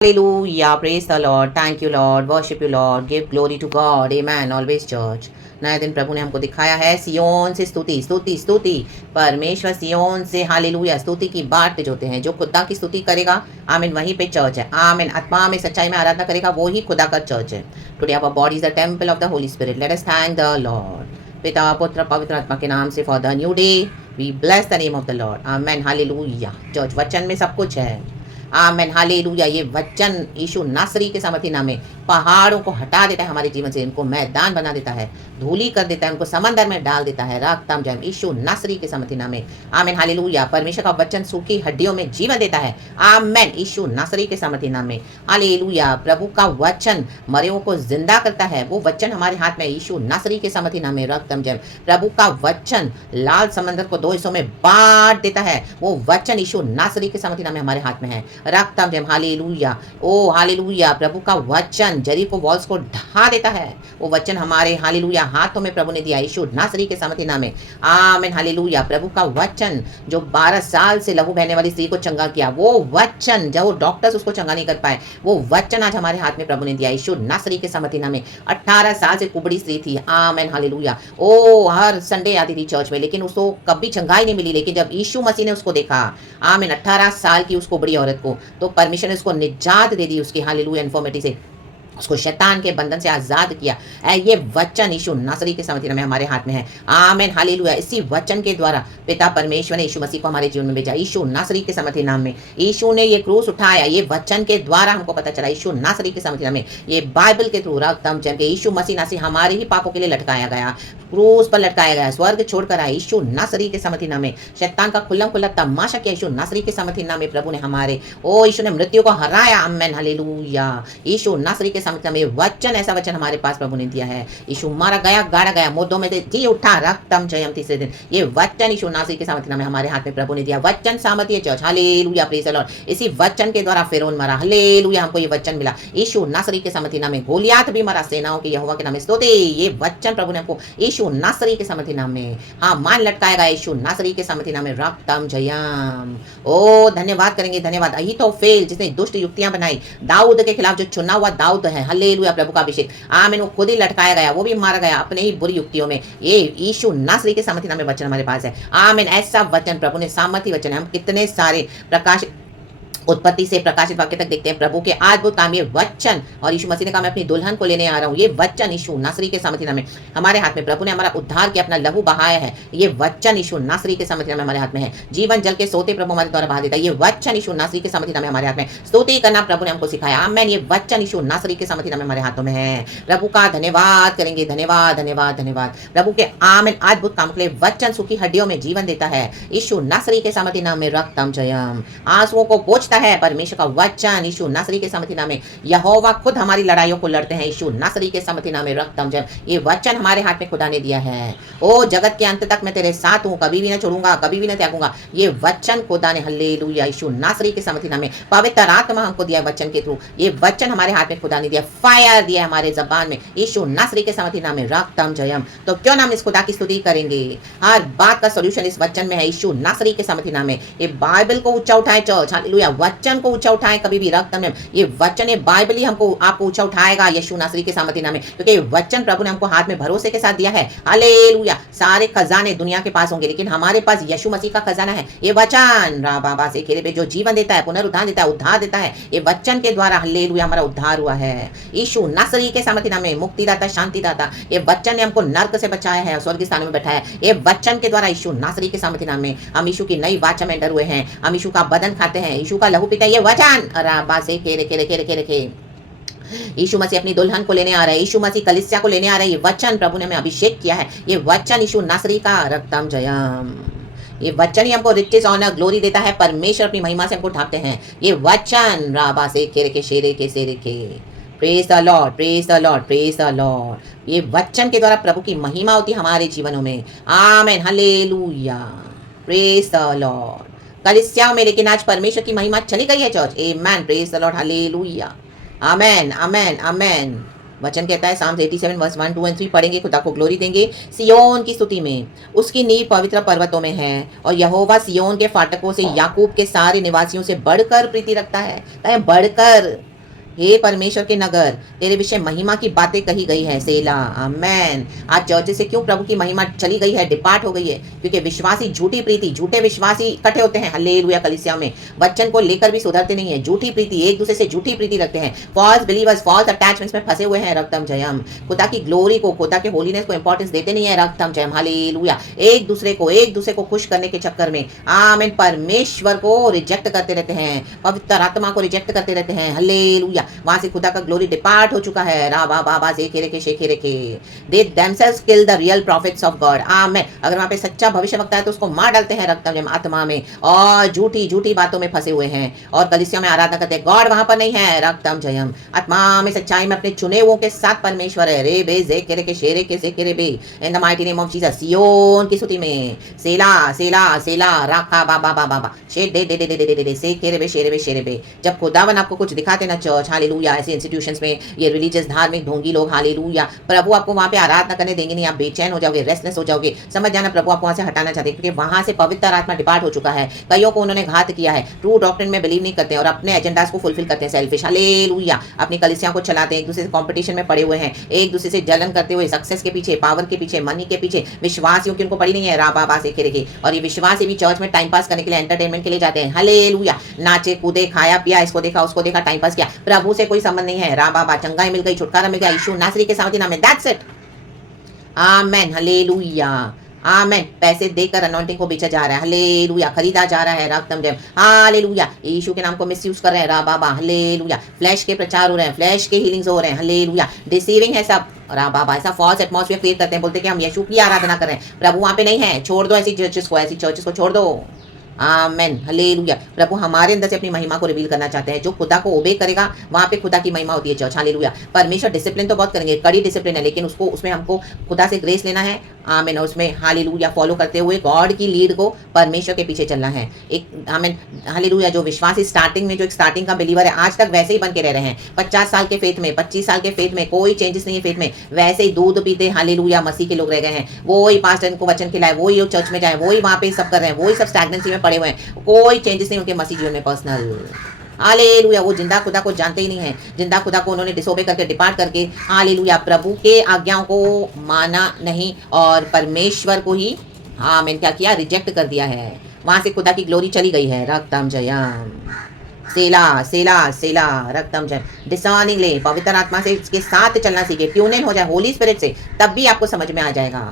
Hallelujah. Praise the Lord. Thank you, Lord. Worship you, Lord. Give glory to God. Amen. Always church. नया दिन प्रभु ने हमको दिखाया है। सियोन से स्तुति स्तुति स्तुति। परमेश्वर सियोन से हालेलुया स्तुति की बाट जोते हैं। जो खुदा की स्तुति करेगा, आमीन, वहीं पे चर्च है। आमीन। आत्मा में सच्चाई में आराधना करेगा, वो ही खुदा का चर्च है। Today our body is the temple of the Holy Spirit. Let us thank the Lord. पिता पुत्र पवित्र आत्मा के नाम से for the new day we bless the name of the Lord. आमीन। हालेलुया। चर्च वचन में सब कुछ है। आमेन। हालेलुया। ये वचन यीशु नासरी के सामर्थी नाम में पहाड़ों को हटा देता है हमारे जीवन से, इनको मैदान बना देता है, धूली कर देता है, उनको समंदर में डाल देता है। राखताम जय यीशु नासरी के सामर्थी नाम में। आमेन। हालेलुया। परमेश्वर का वचन सूखी हड्डियों में जीवन देता है। आमेन। यीशु नासरी के सामर्थी नाम में। हालेलुया। प्रभु का वचन मरे को जिंदा करता है। वो वचन हमारे हाथ में यीशु नासरी के सामर्थी नाम में। राखताम जय। प्रभु का वचन लाल समंदर को दो हिस्सों में बांट देता है। वो वचन यीशु नासरी के सामर्थी नाम में हमारे हाथ में है। रखताम जय। हालेलुया। ओ हालेलुया। प्रभु का वचन जरीको वॉल्स को ढा देता है। वो वचन हमारे हालेलुया हाथों में प्रभु ने दिया यीशु नासरी के सामर्थी नाम में। आमीन। हालेलुया। प्रभु का वचन जो 12 साल से लहू बहने वाली स्त्री को चंगा किया, वो वचन जो डॉक्टर्स उसको चंगा नहीं कर पाए, वो वचन आज हमारे हाथ में प्रभु ने दिया यीशु नासरी के सामर्थी नाम में। 18 साल से कुबड़ी स्त्री थी। आमीन। हालेलुया। ओ हर संडे आती थी चर्च में, लेकिन उसको कभी चंगाई नहीं मिली। लेकिन जब यीशु मसीह ने उसको देखा, आमीन, 18 साल की उस कुबड़ी औरत को, तो परमेश्वर ने उसको निजात दे दी उसकी हालेलुया इन्फॉर्मिटी से, उसको शैतान के बंधन से आजाद किया। ये वचन यीशु नासरी के सामर्थी नाम में हमारे हाथ में है। आमीन। हालेलुया। इसी वचन के द्वारा पिता परमेश्वर ने यीशु मसीह को हमारे जीवन में भेजा यीशु नासरी के सामर्थी नाम में। यीशु ने ये क्रूस उठाया, ये वचन के द्वारा हमको पता चला यीशु नासरी के सामर्थी नाम में। ये बाइबल के थ्रू रक्तम जम के यीशु मसीह नासरी हमारे ही पापों के लिए लटकाया गया, क्रूस पर लटकाया गया, स्वर्ग छोड़कर आया यीशु नासरी के सामर्थी नाम में। शैतान का खुल्लम खुल्ला तमाशा किया यीशु नासरी के सामर्थी नाम में। प्रभु ने हमारे यीशु ने मृत्यु को हराया। आमीन। हालेलुया। यीशु नासरी के सामर्थी नाम में वचन, ऐसा वचन हमारे पास प्रभु ने दिया है। यीशु मारा गया, गाड़ा गया, मुर्दों में से जी उठा, रक्तम जयम तीसरे दिन। ये वचन यीशु नासरी के सामर्थी नाम में हमारे हाथ में प्रभु ने दिया। वचन सामर्थी है church. Hallelujah. Praise the Lord. इसी वचन के द्वारा फिरौन मरा। हालेलुया। हमको ये वचन मिला यीशु नासरी के सामर्थी नाम में। गोलियात भी मरा, सेनाओं के यहोवा के नाम में स्तुति। ये वचन प्रभु ने हमको यीशु नासरी के सामर्थी नाम में, हाँ, मान लटकाया गया यीशु नासरी के सामर्थी नाम में। रक्तम जयम। ओ धन्यवाद करेंगे, धन्यवाद। अहीतोफेल जिसने दुष्ट युक्तियां बनाई दाऊद के खिलाफ, जो चुना हुआ दाऊद है, हालेलुया, प्रभु का अभिषेक, आमीन, वो खुद ही लटकाया गया, वो भी मारा गया अपने ही बुरी युक्तियों में। ये यीशु नासरी के सामर्थी नाम में वचन हमारे पास है। आमीन। ऐसा वचन प्रभु ने सामर्थी वचन है। हम कितने सारे प्रकाश उत्पत्ति से प्रकाशित वाक्य तक देखते हैं प्रभु के अद्भुत काम, ये वचन। और यीशु मसीह ने कहा मैं अपनी दुल्हन को लेने आ रहा हूँ। ये वचन यीशु नासरी के सामर्थी नाम में हमारे हाथ में। प्रभु ने हमारा उद्धार किया, अपना लहू बहाया है। ये वचन यीशु नासरी के सामर्थी नाम में हमारे हाथ में है। जीवन जल के सोते प्रभु हमारे द्वारा बहा देता है। ये वचन यीशु नासरी के सामर्थी नाम में हमारे हाथ में। स्तुति करना प्रभु ने हमको सिखाया। आमीन। ये वचन यीशु नासरी के सामर्थी नाम में हमारे हाथों में है। प्रभु का धन्यवाद करेंगे, धन्यवाद धन्यवाद धन्यवाद। प्रभु के आमीन अद्भुत काम के लिए वचन सूखी हड्डियों में जीवन देता है यीशु नासरी के सामर्थी नाम में। रक्तम जयम। आंसुओं को पोंछता है परमेश्वर का वचन यीशु नासरी के सामर्थी नाम में। यहोवा खुद हमारी लड़ाइयों को लड़ते हैं यीशु नासरी के सामर्थी नाम में। रक्तम जय। ये वचन हमारे हाथ में खुदा ने दिया है। ओ जगत के अंत तक मैं तेरे साथ हूं, कभी भी न छोड़ूंगा, कभी भी न त्यागूंगा। ये वचन खुदा ने, हालेलुया, यीशु नासरी के सामर्थी नाम में। पवित्र आत्मा हमको दिया वचन के थ्रू। ये वचन हमारे हाथ में खुदा ने दिया। फायर दिया हमारे जबान में यीशु नासरी के सामर्थी नाम में। रक्तम जयम। तो क्यों ना हम इस खुदा की स्तुति करेंगे। हर बात का सोल्यूशन इस वचन में है यीशु नासरी के सामर्थी नाम में। ये बाइबल को ऊंचा उठाए चर्च, हालेलुया, वचन को ऊंचा उठाए कभी भी। रक्त में ये वचन, ये बाइबल ही हमको आपको ऊंचा उठाएगा यीशु नासरी के सामर्थी नाम में, क्योंकि ये वचन प्रभु ने हमको हाथ में भरोसे के साथ दिया है। हालेलुया। सारे खजाने दुनिया के पास होंगे, लेकिन हमारे पास यीशु मसीह का खजाना है। ये वचन रा बाबा से खेरे पे जो जीवन देता है, पुनरुद्धार देता है, उद्धार देता है। ये वचन के द्वारा, हालेलुया, हमारा उद्धार हुआ है यीशु नासरी के सामर्थी नाम में। मुक्तिदाता, शांतिदाता, ये वचन ने हमको नरक से बचाया है, स्वर्ग स्थान में बैठाया है। ये वचन के द्वारा यीशु नासरी के सामर्थी नाम में हम यीशु की नई वाचा में एंटर हुए हैं। हम यीशु का बदन खाते हैं, यीशु का लहू पीते हैं। ये वचन राबा से खेरे खेरे खेरे खेरे खेरे। यीशु मसीह अपनी दुल्हन को लेने आ रहा है। यीशु मसीह कलीसिया को लेने आ रहा है। ये वचन प्रभु ने हमें अभिषेक किया है। ये वचन यीशु नासरी का। रक्तम जयम। ये वचन ही हमको रिचेस, ऑनर, ग्लोरी देता है। परमेश्वर अपनी महिमा से हमको ढांपते हैं। ये वचन राबा से खेरे के शेरे के सेरे के। Praise the lord, praise the lord, praise the Lord. ये वचन के द्वारा प्रभु की महिमा होती है हमारे जीवनों में। आमीन। हालेलुया। Praise the Lord. कलीसिया में लेकिन आज परमेश्वर की महिमा चली गई है चर्च। आमीन। Praise the Lord. हालेलुया। आमेन, आमेन, आमेन। वचन कहता है साम्स 87 वर्स 1, 2 और 3 पढ़ेंगे, खुदा को ग्लोरी देंगे। सियोन की स्तुति में, उसकी नींव पवित्र पर्वतों में है, और यहोवा सियोन के फाटकों से याकूब के सारे निवासियों से बढ़कर प्रीति रखता है। बढ़कर हे परमेश्वर के नगर, तेरे विषय महिमा की बातें कही गई है। सेला। आमेन। आज चर्च से क्यों प्रभु की महिमा चली गई है, डिपार्ट हो गई है? क्योंकि विश्वासी झूठी प्रीति, झूठे विश्वासी इकट्ठे होते हैं हालेलुया कलीसिया में, वचन को लेकर भी सुधरते नहीं है। झूठी प्रीति, एक दूसरे से झूठी प्रीति रखते हैं। फॉल्स बिलीवर्स, फॉल्स अटैचमेंट्स में फंसे हुए हैं। रक्तम जयम। खुदा की ग्लोरी को, खुदा के होलीनेस को इंपॉर्टेंस देते नहीं है। रक्तम जयम हालेलुया। एक दूसरे को खुश करने के चक्कर में आमेन परमेश्वर को रिजेक्ट करते रहते हैं, पवित्र आत्मा को रिजेक्ट करते रहते हैं। हालेलुया। वहां से खुदा का ग्लोरी डिपार्ट हो चुका है। राबा बाबा से शेखे they themselves kill the real profits of God. Amen. अगर वहां पे सच्चा भविष्यवक्ता है तो उसको मार डालते हैं रक्तम जयम आत्मा में, और झूठी बातों में फंसे हुए हैं और कलीसिया में आराधना करते हैं। गॉड वहां पर नहीं है। रक्तम जयम। आत्मा में सच्चाई में अपने चुने हुओं के साथ परमेश्वर है। रे बे जे केरे के शेरे के से केरे बे in the mighty name of Jesus. सियोन की स्तुति में सेला सेला सेला राखा बाबा बाबा बाबा शे दे दे दे दे दे दे से केरे बे शेरे बे। जब खुदावन आपको कुछ दिखाते ना चर्च हालेलुया, ऐसे इंस्टीट्यूशंस में ये रिलीजियस धार्मिक ढोंगी लोग हालेलुया, प्रभु आपको वहां पे आराधना करने देंगे नहीं। आप बेचैन हो जाओगे, रेस्टलेस हो जाओगे। समझ जाना प्रभु आपको वहां से हटाना चाहते हैं, क्योंकि वहां से पवित्र आत्मा डिपार्ट हो चुका है। कईयों को उन्होंने घात किया है, ट्रू डॉक्ट्रिन में बिलीव नहीं करते और अपने एजेंडास को फुलफिल करते हैं। Selfish hallelujah. अपनी कलीसियां को चलाते हैं, एक दूसरे से कंपटीशन में पड़े हुए हैं, एक दूसरे से जलन करते हुए, सक्सेस के पीछे, पावर के पीछे, मनी के पीछे। विश्वासियों की उनको पड़ी नहीं है। राबा से खेरेगे। और ये विश्वासी भी चर्च में टाइम पास करने के लिए, एंटरटेनमेंट के लिए जाते हैं। हालेलुया। नाचे कूदे, खाया पिया, इसको देखा उसको देखा, टाइम पास किया। प्रभु से कोई संबंध नहीं है। राबा चंगाई मिल गई, छुटकारा मिल गया, यीशु नासरी के सामर्थ्य नाम में, दैट्स इट। आमेन। हालेलुया। आमेन। पैसे देकर अनॉइंटिंग को बेचा जा रहा है। हालेलुया। खरीदा जा रहा है। रक्तम जयम। हालेलुया। यीशु के नाम को मिसयूज कर रहे हैं। राबा हालेलुया। फ्लैश के प्रचार हो रहे हैं, फ्लैश के हीलिंग्स हो रहे हैं। हालेलुया। डिसीविंग है सब। राबा ऐसा फॉल्स एटमॉस्फेयर क्रिएट करते हैं, बोलते हैं कि हम यीशु की आराधना कर रहे हैं। प्रभु वहां पे नहीं है। छोड़ दो ऐसी चर्चेस को छोड़ दो। आमेन। हालेलुया। प्रभु हमारे अंदर से अपनी महिमा को रिवील करना चाहते हैं। जो खुदा को ओबे करेगा वहां पे खुदा की महिमा होती है चर्च। हालेलुया। परमेश्वर डिसिप्लिन तो बहुत करेंगे, कड़ी डिसिप्लिन है, लेकिन उसमें हमको खुदा से ग्रेस लेना है। आमेन। और उसमें हालेलुया फॉलो करते हुए गॉड की लीड को, परमेश्वर के पीछे चलना है। एक आमेन हालेलुया। जो विश्वासी स्टार्टिंग में, जो एक स्टार्टिंग का बिलीवर है, आज तक वैसे ही बन के रह रहे हैं। 50 साल के फेथ में, 25 साल के फेथ में कोई चेंजेस नहीं है। फेथ में वैसे ही दूध पीते हालेलुया मसीह के लोग रह गए हैं। वो ही पास्टर को वचन खिलाए, वो ही चर्च में जाए, वो ही वहां पे सब कर रहे हैं, वो ही सब स्टैग्नेंसी में पड़े हुए हैं। कोई चेंजेस नहीं उनके मसीह जीवन में पर्सनल। हालेलुया। वो जिंदा खुदा को जानते ही नहीं है। जिंदा खुदा को उन्होंने डिसोबे करके, डिपार्ट करके हालेलुया प्रभु के आज्ञाओं को माना नहीं और परमेश्वर को ही आमीन क्या किया, रिजेक्ट कर दिया है। वहां से खुदा की ग्लोरी चली गई है। रक्तम जयम। सेला सेला सेला। रक्तम जय। डिसर्निंग ले, पवित्र आत्मा से इसके साथ चलना सीखे, ट्यून इन हो जाए होली स्पिरिट से, तब भी आपको समझ में आ जाएगा।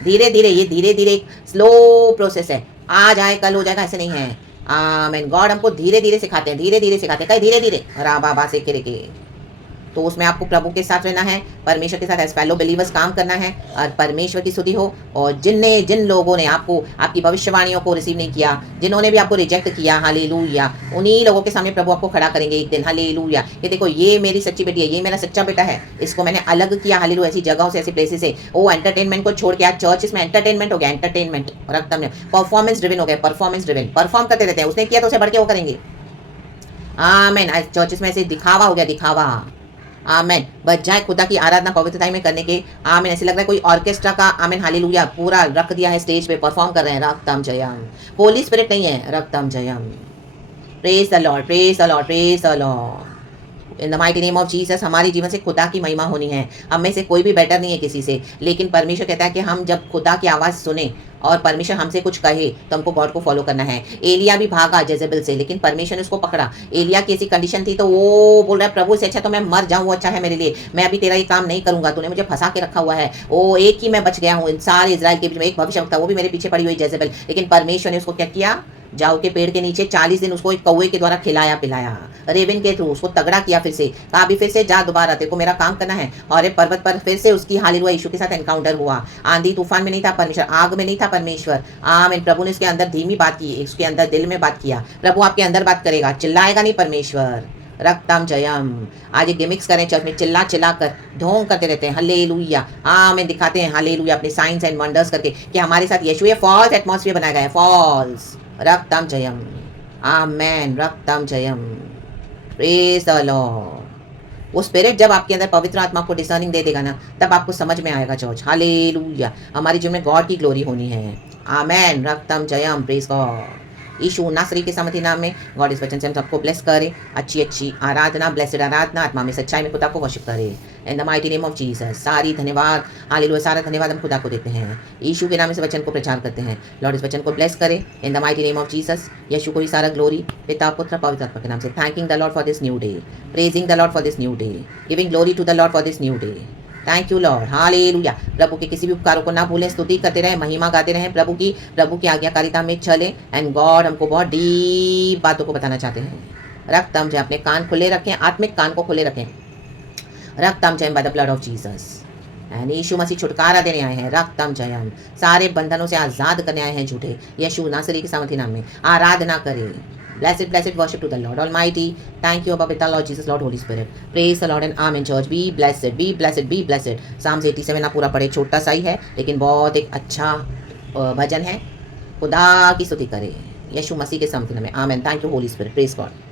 धीरे धीरे, ये धीरे धीरे एक स्लो प्रोसेस है। आज आए कल हो जाएगा ऐसे नहीं है। आमीन। गॉड हमको धीरे धीरे सिखाते हैं, धीरे धीरे सिखाते हैं, कहीं धीरे धीरे राबा से के। तो उसमें आपको प्रभु के साथ रहना है, परमेश्वर के साथ एज फेलो बिलीवर्स काम करना है और परमेश्वर की स्तुति हो। और जिन लोगों ने आपको, आपकी भविष्यवाणियों को रिसीव नहीं किया, जिन्होंने भी आपको रिजेक्ट किया, हालेलुया, उन्हीं लोगों के सामने प्रभु आपको खड़ा करेंगे एक दिन। हालेलुया। ये देखो, ये मेरी सच्ची बेटी है, ये मेरा सच्चा बेटा है, इसको मैंने अलग किया। हालेलुया। ऐसी जगहों से, ऐसी प्लेसेस से। वो एंटरटेनमेंट को छोड़ के आज चर्च में एंटरटेनमेंट हो गया, एंटरटेनमेंट। रक्तम ने परफॉर्मेंस ड्रिवन हो गया, परफॉर्मेंस ड्रिवन, परफॉर्म करते रहते हैं। उसने किया तो उसे बढ़ के वो करेंगे। आमीन। आज चर्चेस में ऐसे दिखावा हो गया, दिखावा। आमेन। बच जाए खुदा की आराधना पवित्रता में करने के। आमेन। ऐसे लग रहा है कोई ऑर्केस्ट्रा का आमेन हालेलुया पूरा रख दिया है, स्टेज पे परफॉर्म कर रहे हैं। रक्तम जयम। होली स्पिरिट नहीं है। रक्तम जयम। Praise the lord, praise the lord, praise the lord. In the mighty name of Jesus. हमारे जीवन से खुदा की महिमा होनी है। हम में से कोई भी बेटर नहीं है किसी से, लेकिन परमेश्वर कहता है कि हम जब खुदा की आवाज़ सुने और परमेश्वर हमसे कुछ कहे तो हमको गॉड को फॉलो करना है। एलिया भी भागा जेजेबेल से, लेकिन परमेश्वर ने उसको पकड़ा। एलिया की ऐसी कंडीशन थी तो वो बोल रहा है प्रभु से अच्छा तो मैं मर जाऊं, वो अच्छा है मेरे लिए, मैं अभी तेरा ये काम नहीं करूंगा, तूने मुझे फंसा के रखा हुआ है। वो एक ही मैं बच गया हूँ सारे इजराइल के बीच में, एक भविष्यवक्ता, वो भी मेरे पीछे पड़ी हुई जेजेबेल। लेकिन परमेश्वर ने उसको क्या किया, जाओ के पेड़ के नीचे 40 दिन उसको एक कौवे के द्वारा खिलाया पिलाया, रेविन के थ्रू उसको तगड़ा किया। फिर से कहा भी फिर से जा, दोबारा तेरे को मेरा काम करना है। और एक पर्वत पर फिर से उसकी हालेलुया यीशु के साथ एनकाउंटर हुआ। आंधी तूफान में नहीं था परमेश्वर, आग में नहीं था परमेश्वर। आमीन। प्रभु ने उसके अंदर धीमी बात की, उसके अंदर दिल में बात किया। प्रभु आपके अंदर बात करेगा, चिल्लाएगा नहीं परमेश्वर। रक्तम जयम। आज एक गिमिक्स करें चर्च में, चिल्ला चिल्ला कर ढोंग करते रहते हैं। हालेलुया। आमीन। दिखाते हैं हालेलुया अपने साइंस एंड वंडर्स करके कि हमारे साथ यीशु, ये फॉल्स एटमॉस्फेयर बनाया गया है, फॉल्स। रक्तम जयम। आमेन। रक्तम जयम। Praise the lord. वो स्पिरिट जब आपके अंदर पवित्र आत्मा को डिसर्निंग दे देगा ना, तब आपको समझ में आएगा चर्च। हालेलुया। हमारी जीवन में गॉड की ग्लोरी होनी है। आमेन। रक्तम जयम। Praise God. यीशु नासरी के सामर्थी नाम में गॉड इस वचन से हम सबको ब्लेस करे, अच्छी अच्छी आराधना, ब्लेसड आराधना, आत्मा में सच्चाई में खुदा को वर्शिप करे in the mighty name of Jesus. सारी धन्यवाद, हालेलुया, सारा धन्यवाद हम खुदा को देते हैं, यीशु के नाम से वचन को प्रचार करते हैं। लॉर्ड इस वचन को ब्लेस करे in the mighty name of Jesus. यीशु को ही सारा ग्लोरी, पिता पुत्र पवित्र आत्मा के नाम से। Thanking the lord for this new day, praising the lord for this new day, giving glory to the lord for this new day. Thank you lord, हालेलुया। प्रभु के किसी भी उपकारों को ना भूलें, स्तुति करते रहें, महिमा गाते रहें प्रभु की आज्ञाकारिता में चलें। एंड गॉड हमको बहुत डीप बातों को बताना चाहते हैं। रक्तम जय, अपने कान खुले रखें, आत्मिक कान को खुले रखें। रक्तम जय by the blood of Jesus. And यीशु मसीह छुटकारा देने आए हैं, रक्तम जयम, सारे बंधनों से आज़ाद करने आए हैं झूठे, यीशु नासरी के सामर्थी नाम में। आराधना करें, blessed worship to the Lord Almighty. Thank you, Abba, with the Lord Jesus, Lord Holy Spirit. Praise the Lord and Amen, church. Be blessed, be blessed, be blessed. Psalms 87 ना पूरा पढ़े, छोटा सा ही है लेकिन बहुत एक अच्छा भजन है। खुदा की स्तुति करें, यीशु मसीह के सामर्थी नाम में। आमेन। Thank you holy spirit, praise God.